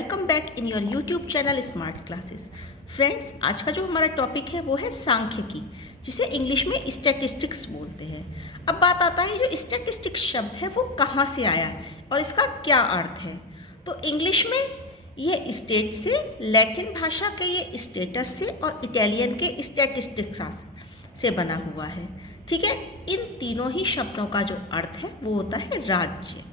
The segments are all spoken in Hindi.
Welcome back in your YouTube channel smart classes. Friends, आज का जो हमारा टॉपिक है वो है सांख्यिकी, जिसे इंग्लिश में स्टैटिस्टिक्स बोलते हैं। अब बात आता है जो स्टैटिस्टिक्स शब्द है वो कहाँ से आया है और इसका क्या अर्थ है। तो इंग्लिश में ये स्टेट से, लैटिन भाषा के ये स्टेटस से और इटालियन के स्टैटिस्टिक्स से बना हुआ है। ठीक है, इन तीनों ही शब्दों का जो अर्थ है वो होता है राज्य।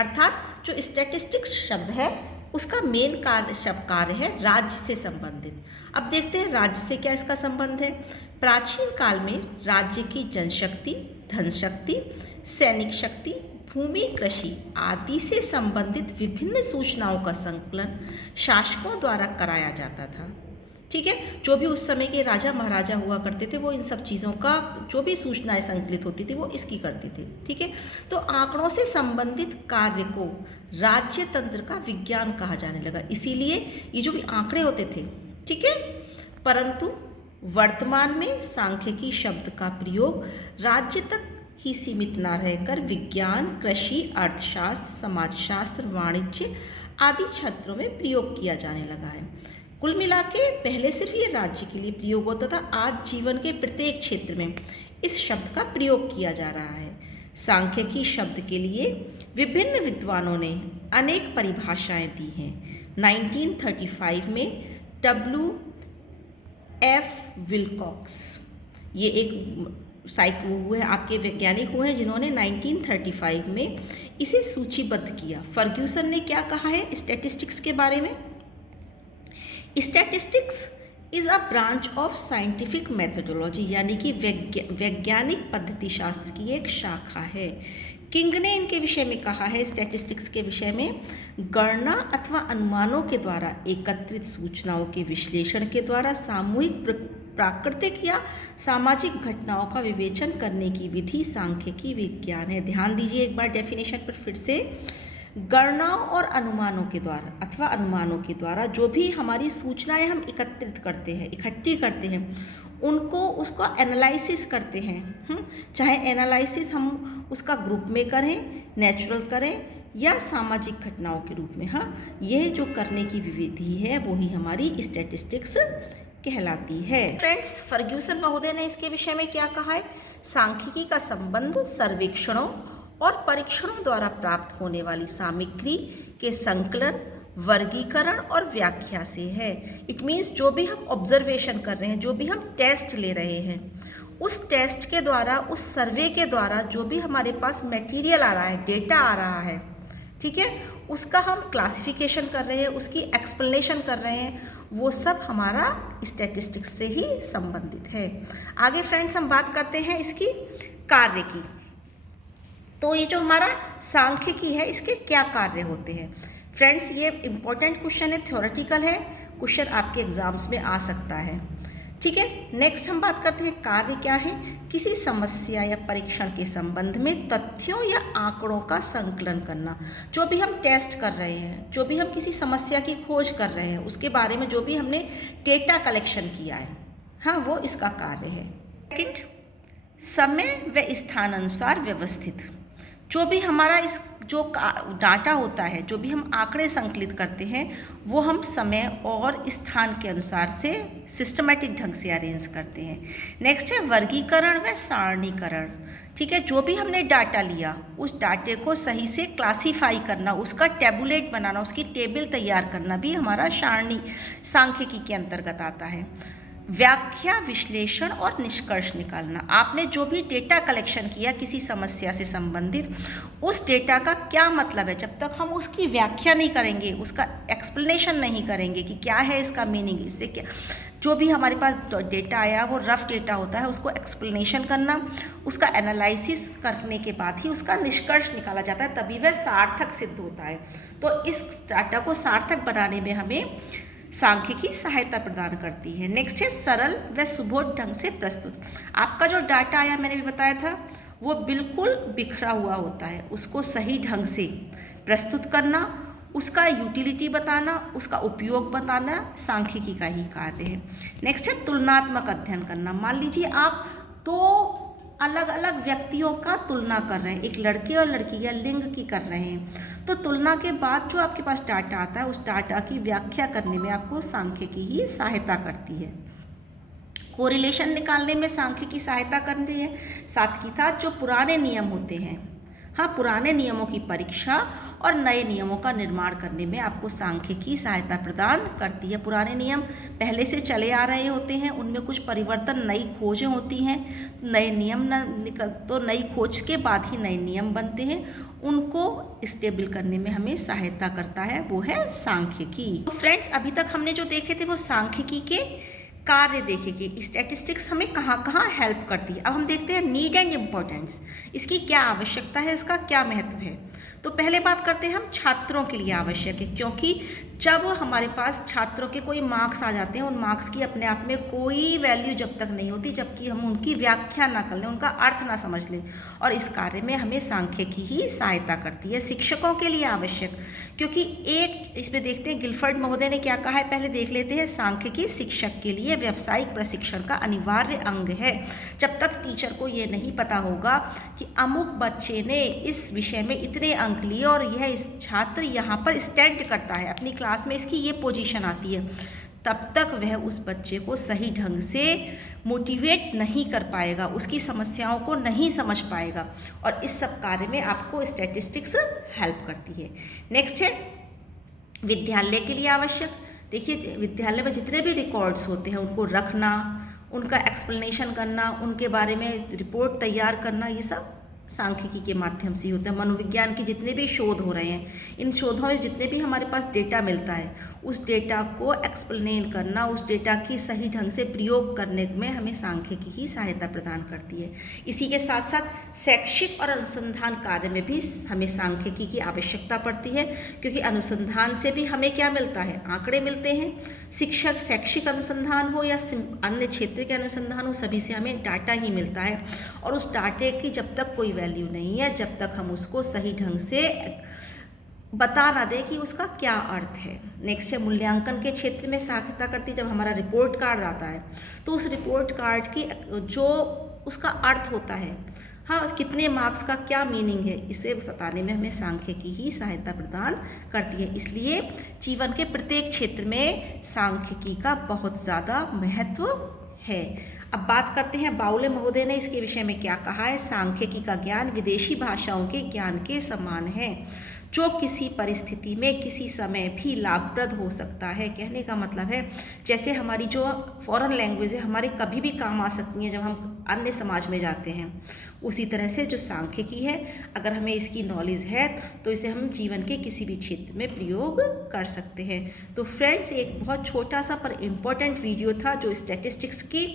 अर्थात जो स्टैटिस्टिक्स शब्द है उसका मेन कार्य है राज्य से संबंधित। अब देखते हैं राज्य से क्या इसका संबंध है। प्राचीन काल में राज्य की जनशक्ति, धन शक्ति, सैनिक शक्ति, भूमि, कृषि आदि से संबंधित विभिन्न सूचनाओं का संकलन शासकों द्वारा कराया जाता था। ठीक है, जो भी उस समय के राजा महाराजा हुआ करते थे वो इन सब चीज़ों का जो भी सूचनाएं संकलित होती थी वो इसकी करते थे। ठीक है, तो आंकड़ों से संबंधित कार्य को राज्य तंत्र का विज्ञान कहा जाने लगा। इसीलिए ये जो भी आंकड़े होते थे, ठीक है, परंतु वर्तमान में सांख्यिकी शब्द का प्रयोग राज्य तक ही सीमित न रहकर विज्ञान, कृषि, अर्थशास्त्र, समाजशास्त्र, वाणिज्य आदि क्षेत्रों में प्रयोग किया जाने लगा है। कुल मिला के पहले सिर्फ ये राज्य के लिए प्रयोग होता था, आज जीवन के प्रत्येक क्षेत्र में इस शब्द का प्रयोग किया जा रहा है। सांख्यिकी शब्द के लिए विभिन्न विद्वानों ने अनेक परिभाषाएं दी हैं। 1935 में W.F. विल्कॉक्स, ये एक हुए आपके वैज्ञानिक हुए हैं जिन्होंने 1935 में इसे सूचीबद्ध किया। फर्ग्यूसन ने क्या कहा है स्टैटिस्टिक्स के बारे में? Statistics is a branch of scientific methodology, यानी कि वैज्ञानिक पद्धति शास्त्र की एक शाखा है। किंग ने इनके विषय में कहा है, स्टैटिस्टिक्स के विषय में, गणना अथवा अनुमानों के द्वारा एकत्रित सूचनाओं के विश्लेषण के द्वारा सामूहिक प्राकृतिक या सामाजिक घटनाओं का विवेचन करने की विधि सांख्यिकी विज्ञान है। ध्यान दीजिए एक बार डेफिनेशन पर फिर से। गणनाओं और अनुमानों के द्वारा अथवा अनुमानों के द्वारा जो भी हमारी सूचनाएं हम एकत्रित करते हैं, इकट्ठी करते हैं, उसको एनालिसिस करते हैं। चाहे एनालिसिस हम उसका ग्रुप में करें, नेचुरल करें या सामाजिक घटनाओं के रूप में। हाँ, यह जो करने की विधि है वही हमारी स्टैटिस्टिक्स कहलाती है। फ्रेंड्स, फर्ग्यूसन महोदय ने इसके विषय में क्या कहा है? सांख्यिकी का संबंध सर्वेक्षणों और परीक्षणों द्वारा प्राप्त होने वाली सामग्री के संकलन, वर्गीकरण और व्याख्या से है। इट मीन्स जो भी हम ऑब्जर्वेशन कर रहे हैं, जो भी हम टेस्ट ले रहे हैं, उस टेस्ट के द्वारा, उस सर्वे के द्वारा जो भी हमारे पास मटेरियल आ रहा है, डेटा आ रहा है, ठीक है, उसका हम क्लासिफिकेशन कर रहे हैं, उसकी एक्सप्लेनेशन कर रहे हैं, वो सब हमारा स्टैटिस्टिक्स से ही संबंधित है। आगे फ्रेंड्स हम बात करते हैं इसकी कार्य की। तो ये जो हमारा सांख्यिकी है इसके क्या कार्य होते हैं? फ्रेंड्स, ये इम्पोर्टेंट क्वेश्चन है, थ्योरेटिकल है, क्वेश्चन आपके एग्जाम्स में आ सकता है। ठीक है, नेक्स्ट हम बात करते हैं कार्य क्या है। किसी समस्या या परीक्षण के संबंध में तथ्यों या आंकड़ों का संकलन करना। जो भी हम टेस्ट कर रहे हैं, जो भी हम किसी समस्या की खोज कर रहे हैं, उसके बारे में जो भी हमने डेटा कलेक्शन किया है, हाँ, वो इसका कार्य है। सेकंड, समय व स्थानानुसार व्यवस्थित। जो भी हमारा इस जो डाटा होता है, जो भी हम आंकड़े संकलित करते हैं, वो हम समय और स्थान के अनुसार से सिस्टमैटिक ढंग से अरेंज करते हैं। नेक्स्ट है वर्गीकरण व सारणीकरण। ठीक है, जो भी हमने डाटा लिया उस डाटे को सही से क्लासीफाई करना, उसका टेबुलेट बनाना, उसकी टेबल तैयार करना भी हमारा सारणी सांख्यिकी के अंतर्गत आता है। व्याख्या, विश्लेषण और निष्कर्ष निकालना। आपने जो भी डेटा कलेक्शन किया किसी समस्या से संबंधित, उस डेटा का क्या मतलब है, जब तक हम उसकी व्याख्या नहीं करेंगे, उसका एक्सप्लेनेशन नहीं करेंगे कि क्या है इसका मीनिंग, इससे क्या, जो भी हमारे पास डेटा आया वो रफ डेटा होता है, उसको एक्सप्लेनेशन करना, उसका एनालिसिस करने के बाद ही उसका निष्कर्ष निकाला जाता है, तभी वह सार्थक सिद्ध होता है। तो इस डाटा को सार्थक बनाने में हमें सांख्यिकी सहायता प्रदान करती है। नेक्स्ट है सरल व सुबोध ढंग से प्रस्तुत। आपका जो डाटा आया, मैंने भी बताया था, वो बिल्कुल बिखरा हुआ होता है, उसको सही ढंग से प्रस्तुत करना, उसका यूटिलिटी बताना, उसका उपयोग बताना सांख्यिकी का ही कार्य है। नेक्स्ट है तुलनात्मक अध्ययन करना। मान लीजिए आप दो अलग अलग व्यक्तियों का तुलना कर रहे हैं, एक लड़के और लड़की या लिंग की कर रहे हैं। तो तुलना के बाद जो आपके पास डाटा आता है, उस डाटा की व्याख्या करने में आपको सांख्यिकी ही सहायता करती है। कोरिलेशन निकालने में सांख्यिकी सहायता करती है। साथ ही साथ जो पुराने नियम होते हैं, हाँ, पुराने नियमों की परीक्षा और नए नियमों का निर्माण करने में आपको सांख्यिकी सहायता प्रदान करती है। पुराने नियम पहले से चले आ रहे होते हैं, उनमें कुछ परिवर्तन, नई खोजें होती हैं, नए नियम न निकल तो नई खोज के बाद ही नए नियम बनते हैं, उनको स्टेबल करने में हमें सहायता करता है, वो है सांख्यिकी। तो फ्रेंड्स, अभी तक हमने जो देखे थे वो सांख्यिकी के कार्य देखेंगे, स्टैटिस्टिक्स हमें कहाँ कहाँ हेल्प करती है। अब हम देखते हैं नीड एंड इम्पोर्टेंस, इसकी क्या आवश्यकता है, इसका क्या महत्व है। तो पहले बात करते हैं हम छात्रों के लिए आवश्यक है, क्योंकि जब हमारे पास छात्रों के कोई मार्क्स आ जाते हैं, उन मार्क्स की अपने आप में कोई वैल्यू जब तक नहीं होती जबकि हम उनकी व्याख्या ना कर लें, उनका अर्थ ना समझ लें, और इस कार्य में हमें सांख्यिकी ही सहायता करती है। शिक्षकों के लिए आवश्यक, क्योंकि एक इसमें देखते हैं गिलफर्ड महोदय ने क्या कहा है, पहले देख लेते हैं। सांख्यिकी शिक्षक के लिए व्यावसायिक प्रशिक्षण का अनिवार्य अंग है। जब तक टीचर को ये नहीं पता होगा कि अमुक बच्चे ने इस विषय में इतने अंक लिए और यह इस छात्र यहाँ पर स्टैंड करता है, अपनी क्लास में इसकी ये पोजीशन आती है, तब तक वह उस बच्चे को सही ढंग से मोटिवेट नहीं कर पाएगा, उसकी समस्याओं को नहीं समझ पाएगा, और इस सब कार्य में आपको स्टैटिस्टिक्स हेल्प करती है। नेक्स्ट है विद्यालय के लिए आवश्यक। देखिए, विद्यालय में जितने भी रिकॉर्ड्स होते हैं उनको रखना, उनका एक्सप्लेनेशन करना, उनके बारे में रिपोर्ट तैयार करना, ये सब सांख्यिकी के माध्यम से होता है। मनोविज्ञान के जितने भी शोध हो रहे हैं, इन शोधों में जितने भी हमारे पास डेटा मिलता है, उस डेटा को एक्सप्लेन करना, उस डेटा की सही ढंग से प्रयोग करने में हमें सांख्यिकी की सहायता प्रदान करती है। इसी के साथ साथ शैक्षिक और अनुसंधान कार्य में भी हमें सांख्यिकी की आवश्यकता पड़ती है, क्योंकि अनुसंधान से भी हमें क्या मिलता है, आंकड़े मिलते हैं। शिक्षक शैक्षिक अनुसंधान हो या अन्य क्षेत्र के अनुसंधान हो, सभी से हमें डाटा ही मिलता है, और उस डाटे की जब तक कोई वैल्यू नहीं है, जब तक हम उसको सही ढंग से बता ना दें कि उसका क्या अर्थ है। नेक्स्ट है मूल्यांकन के क्षेत्र में सहायता करती। जब हमारा रिपोर्ट कार्ड आता है तो उस रिपोर्ट कार्ड की जो उसका अर्थ होता है, हाँ, कितने मार्क्स का क्या मीनिंग है, इसे बताने में हमें सांख्यिकी ही सहायता प्रदान करती है। इसलिए जीवन के प्रत्येक क्षेत्र में सांख्यिकी का बहुत ज़्यादा महत्व है। अब बात करते हैं बाउले महोदय ने इसके विषय में क्या कहा है। सांख्यिकी का ज्ञान विदेशी भाषाओं के ज्ञान के समान है, जो किसी परिस्थिति में किसी समय भी लाभप्रद हो सकता है। कहने का मतलब है, जैसे हमारी जो फॉरेन लैंग्वेज है हमारे कभी भी काम आ सकती हैं जब हम अन्य समाज में जाते हैं, उसी तरह से जो सांख्यिकी है, अगर हमें इसकी नॉलेज है तो इसे हम जीवन के किसी भी क्षेत्र में प्रयोग कर सकते हैं। तो फ्रेंड्स, एक बहुत छोटा सा पर इम्पोर्टेंट वीडियो था जो स्टैटिस्टिक्स की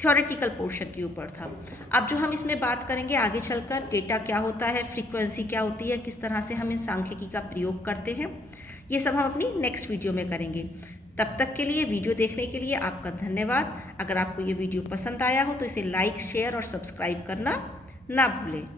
थ्योरेटिकल पोर्शन के ऊपर था। अब जो हम इसमें बात करेंगे आगे चलकर, डेटा क्या होता है, फ्रीक्वेंसी क्या होती है, किस तरह से हम इन सांख्यिकी का प्रयोग करते हैं, ये सब हम अपनी नेक्स्ट वीडियो में करेंगे। तब तक के लिए, वीडियो देखने के लिए आपका धन्यवाद। अगर आपको ये वीडियो पसंद आया हो तो इसे लाइक, शेयर और सब्सक्राइब करना ना भूलें।